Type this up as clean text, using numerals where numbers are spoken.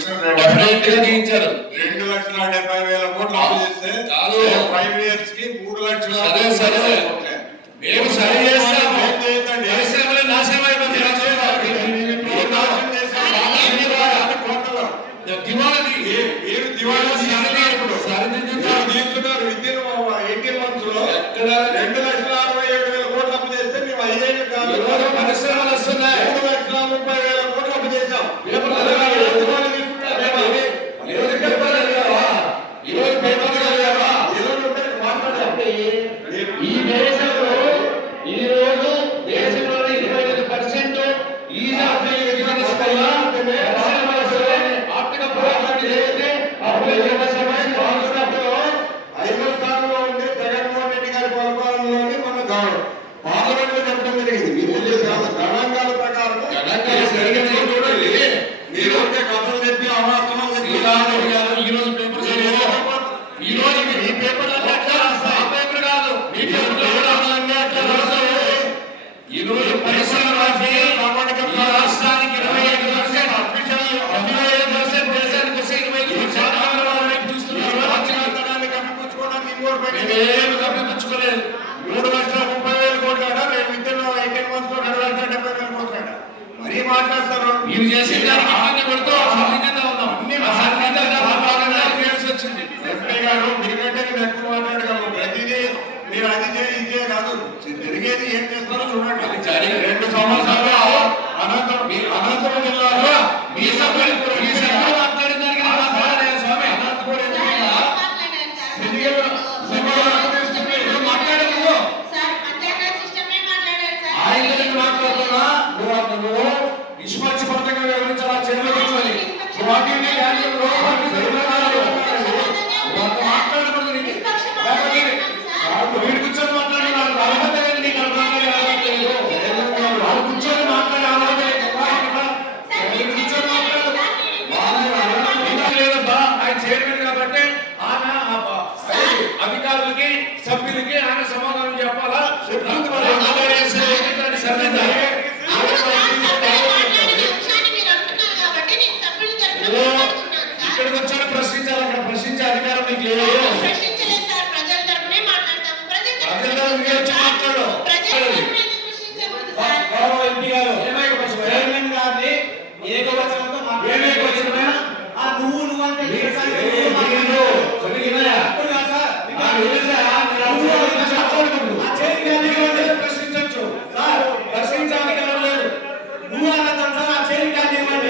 2,70,000 కోట్లు అప్పు చేస్తే 5 years కి 3 లక్షల మేము సరి చేస్తాము. తీసుకున్నారు విద్యుత్ 18 months లో 2,67,000 కోట్లు అప్పు చేస్తే మేము 5 ఏళ్ళు కాదు పరిశ్రమలు వస్తున్నాయి. 3,30,000 కోట్లు అప్పు చేశాం. ఈ దేశంలో ఈ రోజు దేశంలోని 25% ఈజ్ ఆఫ్ బిజినెస్ వల్ల ఆర్థిక పురోగతి జరిగితే అప్పుడు సమస్య రాష్ట్రంలో 5వ స్థానంలో ఉండే జగన్మోహన్ రెడ్డి గారి పరిపాలనలోని మన పార్లమెంట్ లో చెప్పడం జరిగింది. గణాంకాల ప్రకారం మీరు కథలు చెప్పి అవాస్తవం ఈ రోజు పేపర్ ఈ రోజు ఈ పేపర్లో పేపర్ కాదు ఈ రోజు పరిశ్రమ రాష్ట్రానికి 25% అఫీషియల్ దేశానికి వస్తే 25% చూస్తున్నాం. కప్పిపుచ్చుకోలేదు. 3,30,000 కోట్లు కాడ రేపు విద్యలో 18 months లో 2,70,000 కోట్లు కాడ మరీ మాట్లాడతారు. మీరు చేసే దానికి ఇబ్బంది పడుతూ సాధికంగా ఉన్నాం. వచ్చింది గారు మీకంటే నేను ఎక్కువ మాట్లాడగలను. ప్రతిదీ మీరు అది చేయి ఇదే కాదు, జరిగేది ఏం చేస్తారో చూడండి. 2 సంవత్సరాలు అనంతపురం జిల్లాలో మీ సభ్యులు మాట్లాడిన దానికి స్వామి అనంతపురం మాట్లాడుతున్నా నువ్వు నిష్పక్షపాతంగా వివరించాలా చెరువుని వీడు కూర్చొని మాట్లాడుతున్నారు. అర్హత లేదు నీకు, వాళ్ళు కూర్చొని మాట్లాడే అర్హత కూర్చొని లేదబ్బా. ఆయన చైర్మన్ కాబట్టి ఆయన అధికారులకి సభ్యులకి ఆయన సమాధానం చెప్పాలా. ఇక్కడికి వచ్చాను ప్రశ్నించాలి. అక్కడ ప్రశ్నించే అధికారం నీకు లేదు. చైర్మన్ గారిని ఏకవచనం